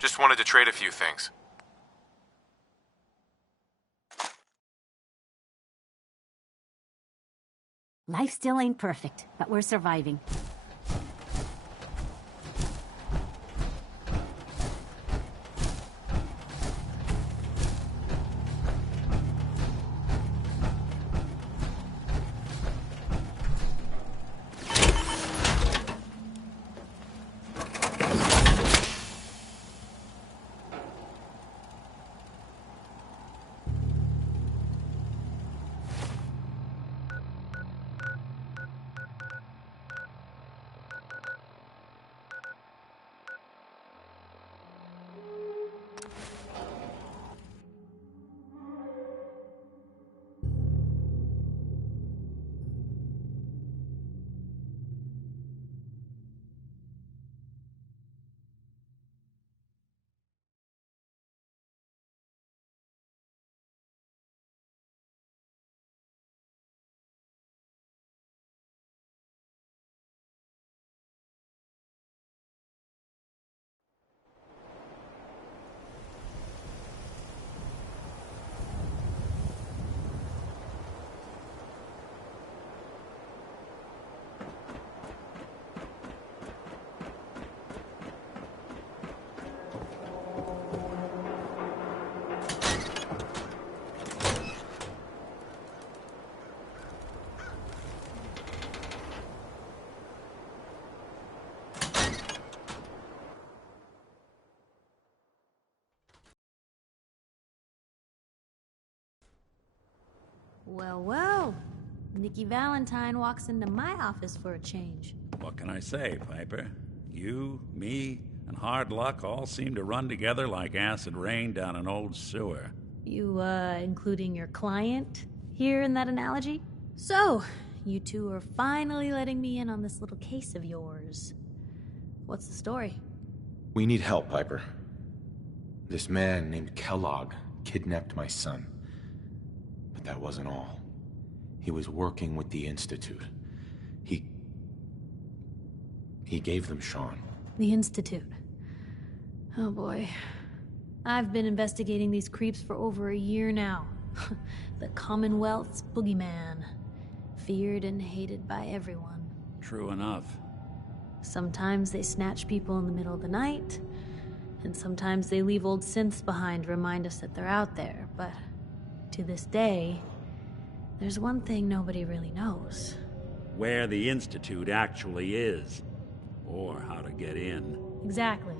Just wanted to trade a few things. Life still ain't perfect, but we're surviving. Well, well. Nikki Valentine walks into my office for a change. What can I say, Piper? You, me, and hard luck all seem to run together like acid rain down an old sewer. You, including your client here in that analogy? So, you two are finally letting me in on this little case of yours. What's the story? We need help, Piper. This man named Kellogg kidnapped my son. But that wasn't all. He was working with the Institute. He gave them Sean. The Institute. Oh boy. I've been investigating these creeps for over a year now. The Commonwealth's boogeyman. feared and hated by everyone. True enough. Sometimes they snatch people in the middle of the night, and sometimes they leave old synths behind to remind us that they're out there, but to this day, there's one thing nobody really knows. Where the Institute actually is. Or how to get in. Exactly.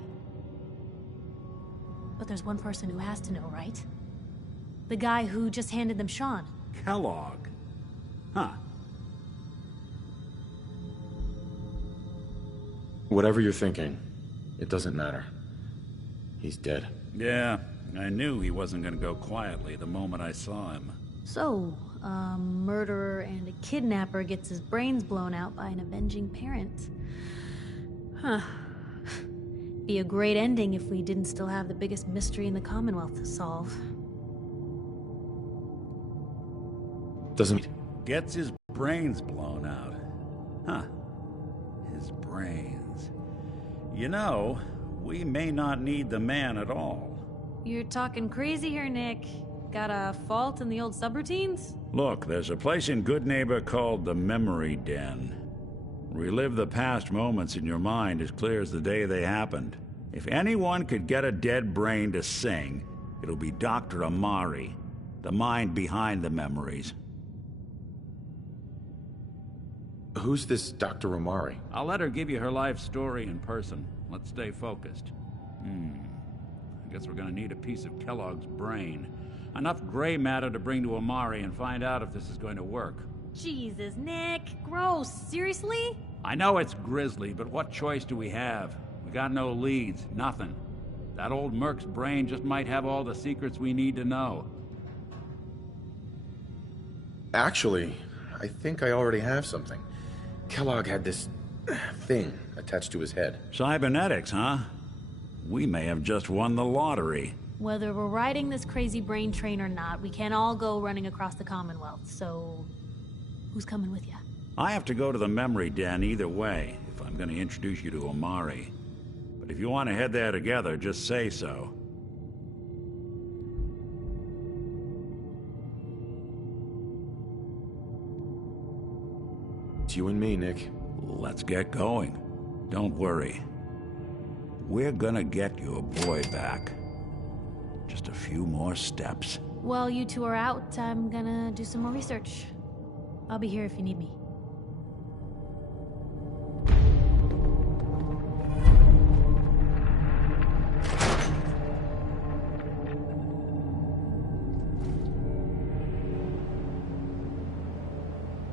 But there's one person who has to know, right? The guy who just handed them Sean. Kellogg. Huh. Whatever you're thinking, it doesn't matter. He's dead. Yeah, I knew he wasn't gonna go quietly the moment I saw him. So, a murderer and a kidnapper gets his brains blown out by an avenging parent. Huh. Be a great ending if we didn't still have the biggest mystery in the Commonwealth to solve. Doesn't... Gets his brains blown out. Huh. His brains. You know, we may not need the man at all. You're talking crazy here, Nick. Got a fault in the old subroutines? Look, there's a place in Goodneighbor called the Memory Den. Relive the past moments in your mind as clear as the day they happened. If anyone could get a dead brain to sing, it'll be Dr. Amari, the mind behind the memories. Who's this Dr. Amari? I'll let her give you her life story in person. Let's stay focused. I guess we're gonna need a piece of Kellogg's brain. Enough gray matter to bring to Amari and find out if this is going to work. Jesus, Nick. Gross. Seriously? I know it's grisly, but what choice do we have? We got no leads, nothing. That old Merc's brain just might have all the secrets we need to know. Actually, I think I already have something. Kellogg had this thing attached to his head. Cybernetics, huh? We may have just won the lottery. Whether we're riding this crazy brain train or not, we can't all go running across the Commonwealth, so... who's coming with you? I have to go to the Memory Den either way, if I'm going to introduce you to Amari. But if you want to head there together, just say so. It's you and me, Nick. Let's get going. Don't worry. We're gonna get your boy back. Just a few more steps. While you two are out, I'm gonna do some more research. I'll be here if you need me.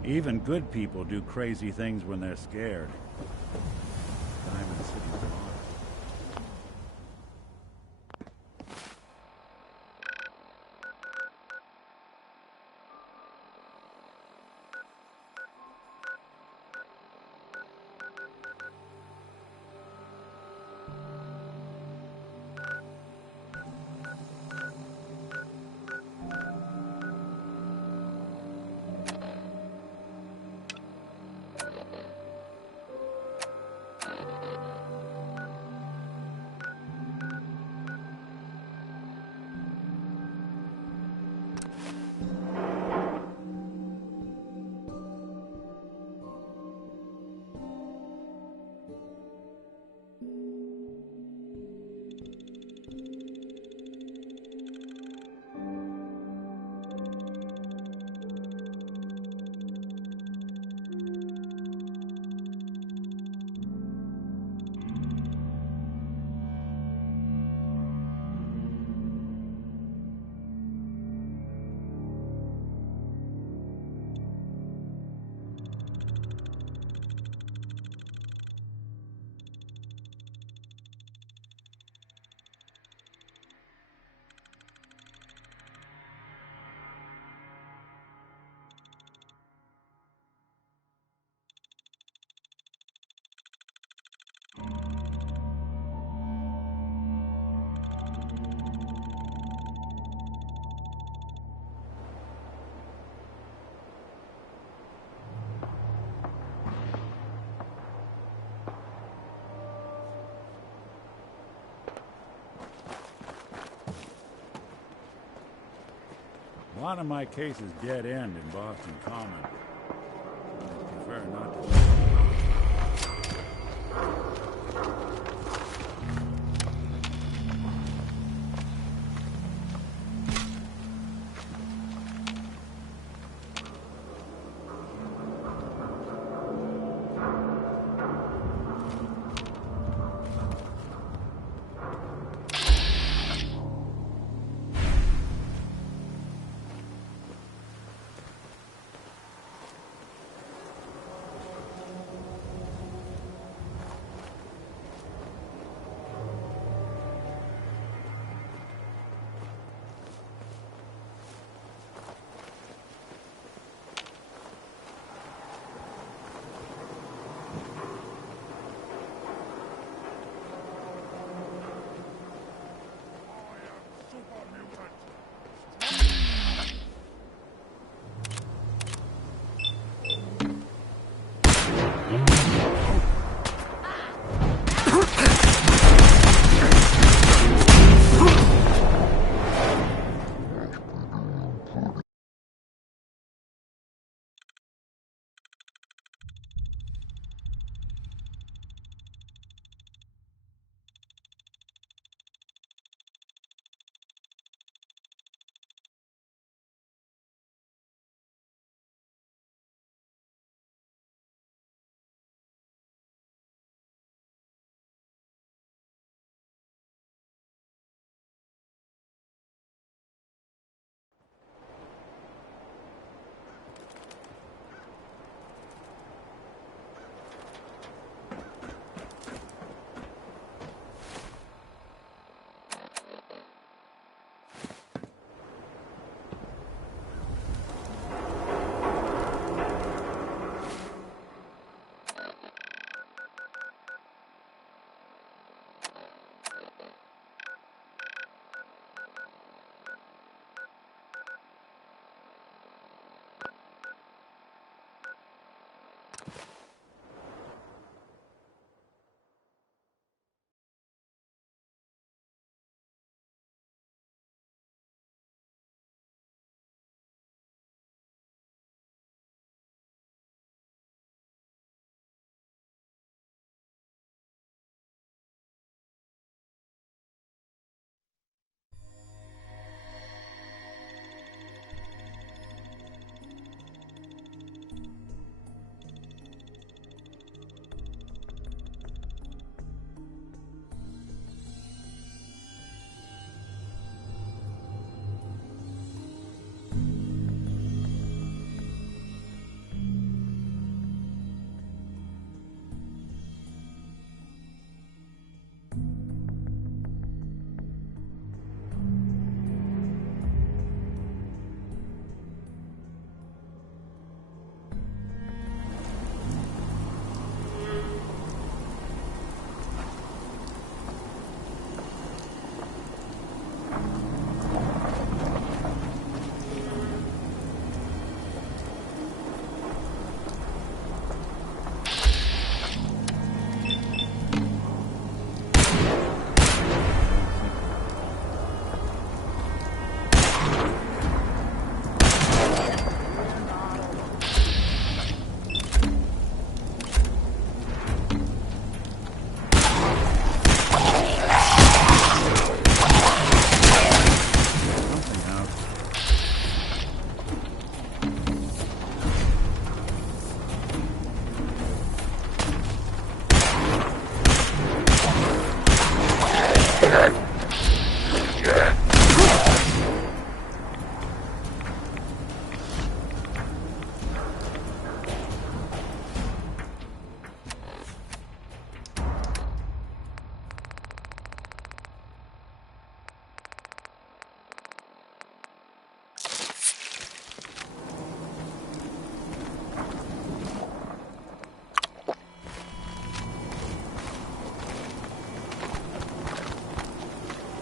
Even good people do crazy things when they're scared. Diamond City Mall. A lot of my cases dead end in Boston Common.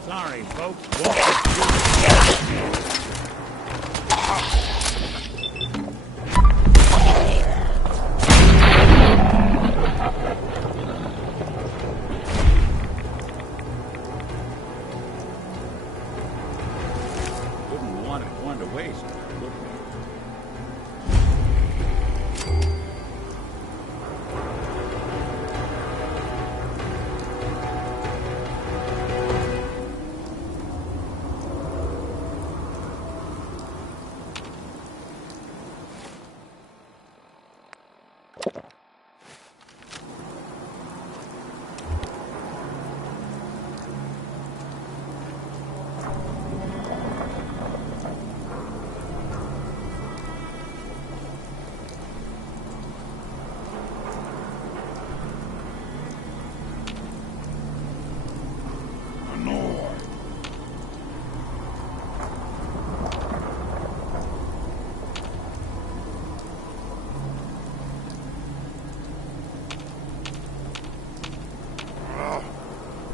Sorry, folks. Wouldn't want one to waste, would we?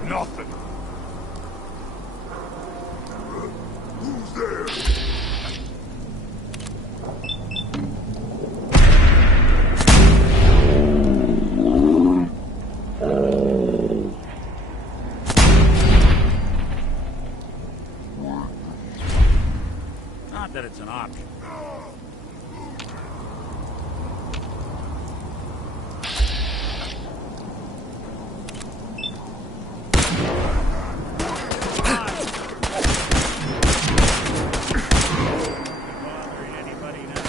Nothing. Who's there? Not that it's an option. Bothering anybody now?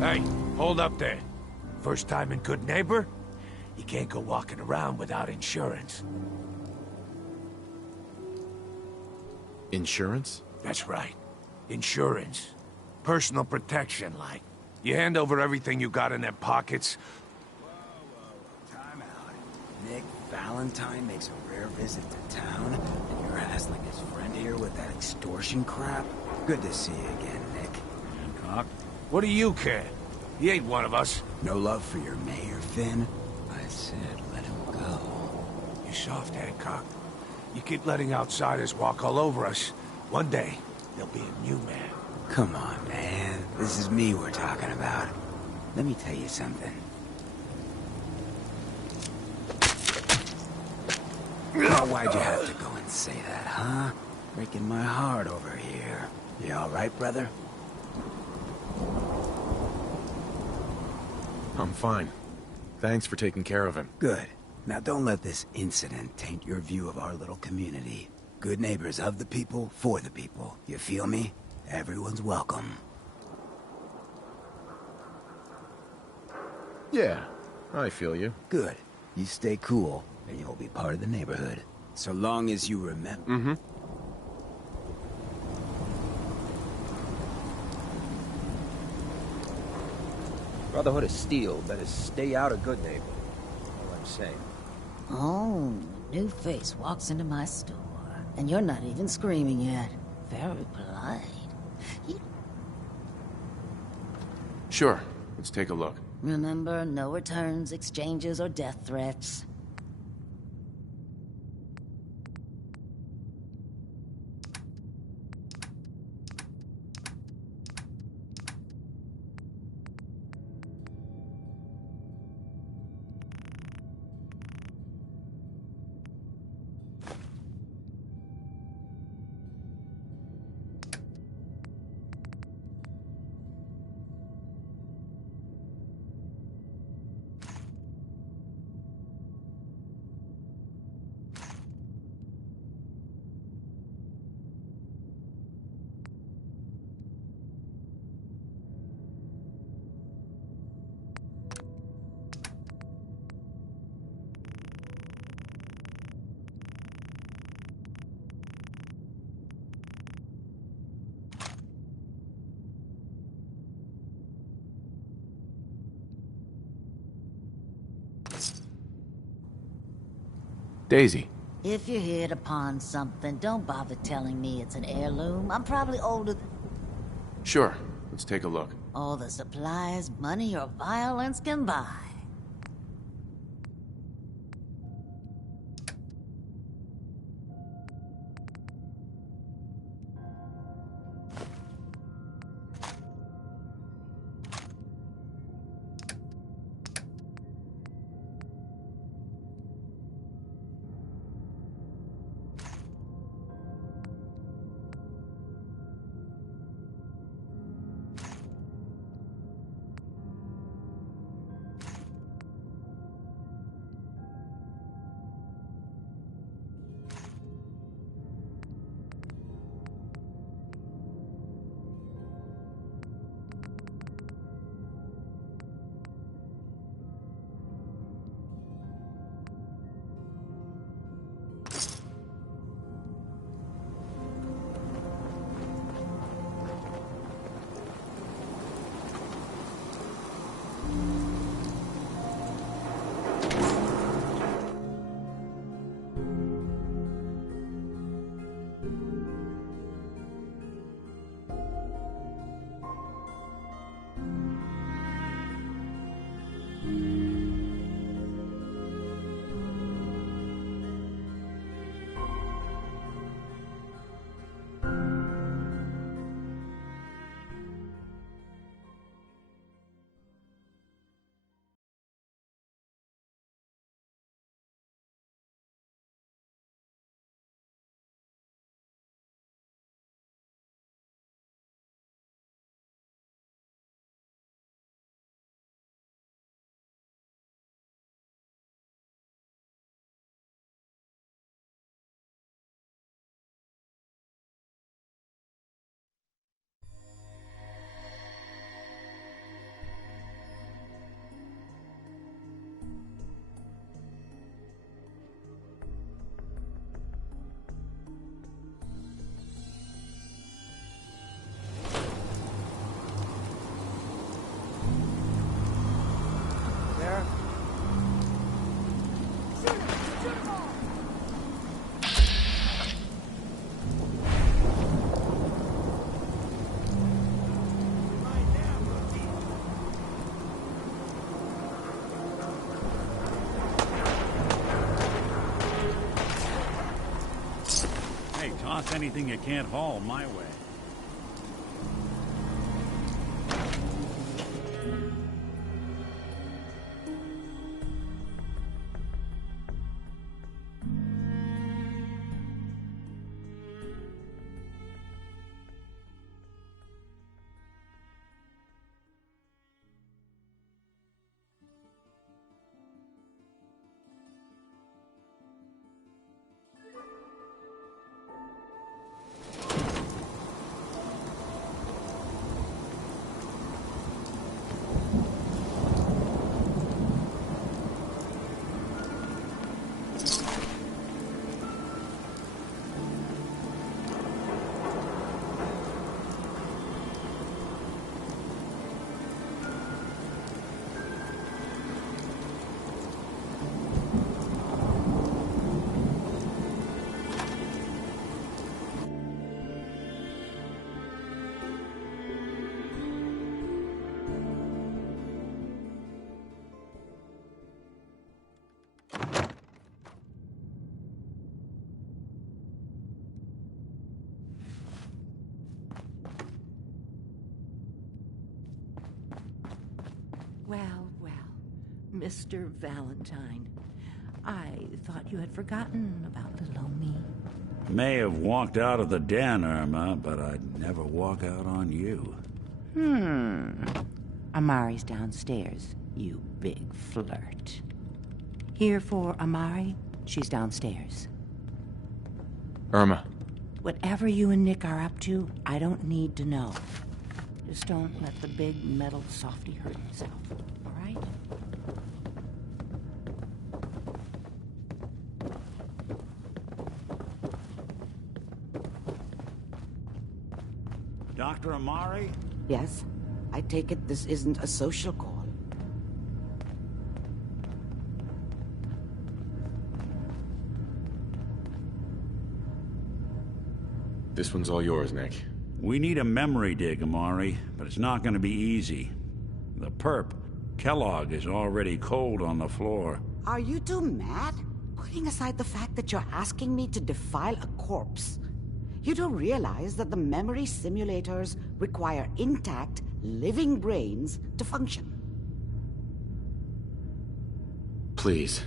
Hey, hold up there. First time in Good Neighbor? You can't go walking around without insurance. Insurance? That's right. Insurance. Personal protection, like. You hand over everything you got in them pockets. Time out. Nick Valentine makes a rare visit to town, and you're hassling his friend here with that extortion crap? Good to see you again, Nick. Hancock? What do you care? He ain't one of us. No love for your mayor, Finn? I said let him go. You soft, Hancock. You keep letting outsiders walk all over us. One day, there'll be a new man. Come on, man. This is me we're talking about. Let me tell you something. Oh, why'd you have to go and say that, huh? Breaking my heart over here. You all right, brother? I'm fine. Thanks for taking care of him. Good. Now don't let this incident taint your view of our little community. Good neighbors of the people, for the people. You feel me? Everyone's welcome. Yeah, I feel you. Good. You stay cool, and you'll be part of the neighborhood. So long as you remember. Mm-hmm. Brotherhood of Steel better stay out of Good Neighbor. All I'm saying. Oh, new face walks into my store, and you're not even screaming yet. Very polite. You Sure, let's take a look. remember, no returns, exchanges, or death threats. Daisy. If you hit upon something, don't bother telling me it's an heirloom. I'm probably older than Sure, let's take a look. all the supplies, money, or violence can buy. Hey, toss anything you can't haul my way. Well, well, Mr. Valentine. I thought you had forgotten about little old me. May have walked out of the den, Irma, but I'd never walk out on you. Amari's downstairs, you big flirt. Here for Amari, she's downstairs. Irma. Whatever you and Nick are up to, I don't need to know. Just don't let the big metal softy hurt himself, all right? Dr. Amari? Yes? I take it this isn't a social call. This one's all yours, Nick. We need a memory dig, Amari, but it's not going to be easy. The perp, Kellogg, is already cold on the floor. Are you two mad? Putting aside the fact that you're asking me to defile a corpse, you do realize that the memory simulators require intact, living brains to function. Please.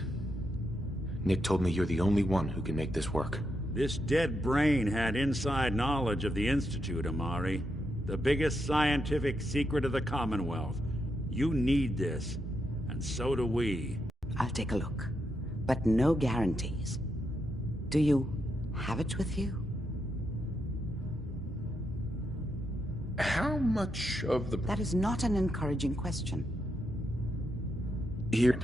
Nick told me you're the only one who can make this work. This dead brain had inside knowledge of the Institute, Amari. The biggest scientific secret of the Commonwealth. You need this, and so do we. I'll take a look, but no guarantees. Do you have it with you? How much of the... That is not an encouraging question. Here.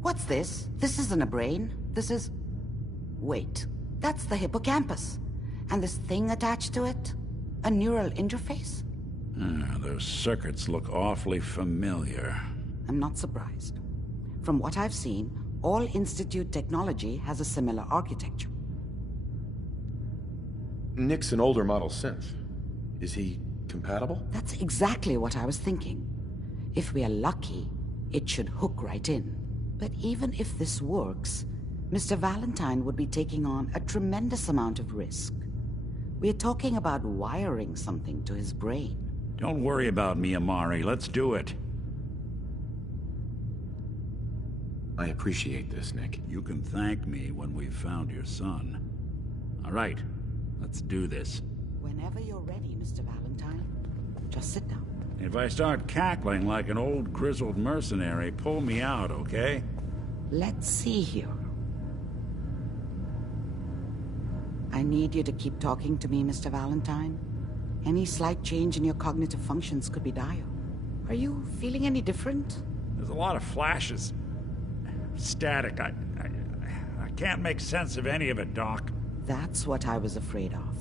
What's this? This isn't a brain. This is... Wait, that's the hippocampus. And this thing attached to it? A neural interface? Those circuits look awfully familiar. I'm not surprised. From what I've seen, all Institute technology has a similar architecture. Nick's an older model synth. Is he compatible? That's exactly what I was thinking. If we are lucky, it should hook right in. But even if this works, Mr. Valentine would be taking on a tremendous amount of risk. We're talking about wiring something to his brain. Don't worry about me, Amari. Let's do it. I appreciate this, Nick. You can thank me when we've found your son. All right, let's do this. Whenever you're ready, Mr. Valentine, just sit down. If I start cackling like an old grizzled mercenary, pull me out, okay? Let's see here. I need you to keep talking to me, Mr. Valentine. Any slight change in your cognitive functions could be dire. Are you feeling any different? There's a lot of flashes. Static. I can't make sense of any of it, Doc. That's what I was afraid of.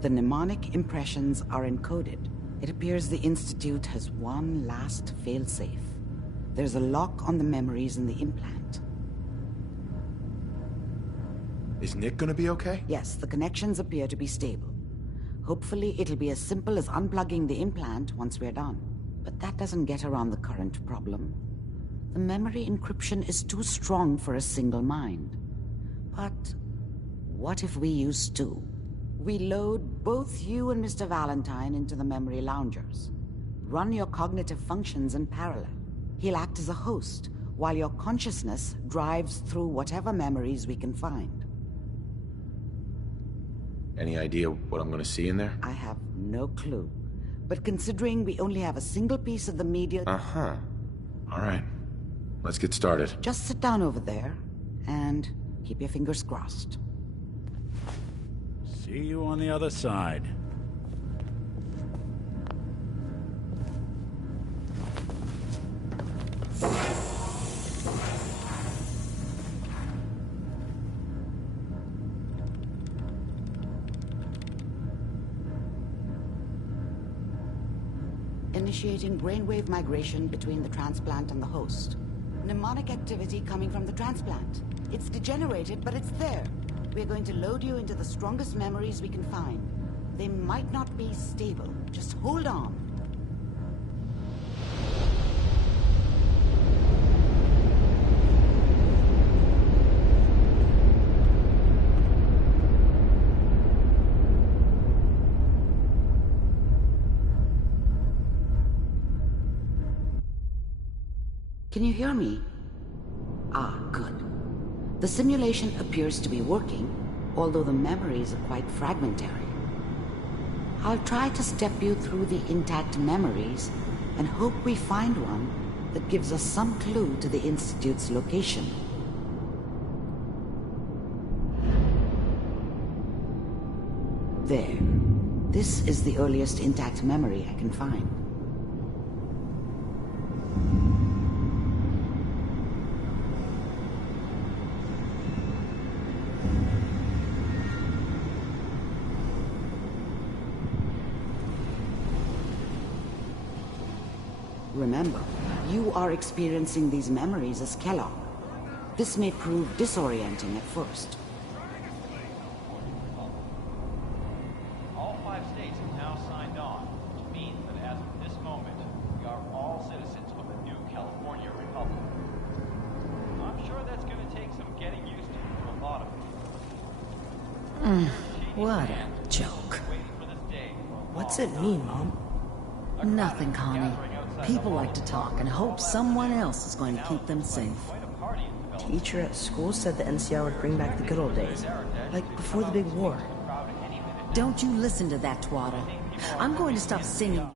The mnemonic impressions are encoded. It appears the Institute has one last failsafe. There's a lock on the memories in the implant. Is Nick gonna be okay? Yes, the connections appear to be stable. Hopefully it'll be as simple as unplugging the implant once we're done. But that doesn't get around the current problem. The memory encryption is too strong for a single mind. But What if we use Stu? We load both you and Mr. Valentine into the memory loungers. Run your cognitive functions in parallel. He'll act as a host, while your consciousness drives through whatever memories we can find. Any idea what I'm gonna see in there? I have no clue. But considering we only have a single piece of the media... Uh-huh. All right. Let's get started. Just sit down over there, and keep your fingers crossed. See you on the other side. Initiating brainwave migration between the transplant and the host. Mnemonic activity coming from the transplant. It's degenerated, but it's there. We're going to load you into the strongest memories we can find. They might not be stable. Just hold on. Can you hear me? Ah, good. The simulation appears to be working, although the memories are quite fragmentary. I'll try to step you through the intact memories and hope we find one that gives us some clue to the Institute's location. There. This is the earliest intact memory I can find. Remember, you are experiencing these memories as Kellogg. This may prove disorienting at first. All 5 states have now signed on, which means that as of this moment, we are all citizens of the new California Republic. I'm sure that's going to take some getting used to for a lot of people. What a joke. What's it mean, Mom? Nothing, Connie. People like to talk and hope someone else is going to keep them safe. Teacher at school said the NCR would bring back the good old days, like before the big war. Don't you listen to that twaddle. I'm going to stop singing.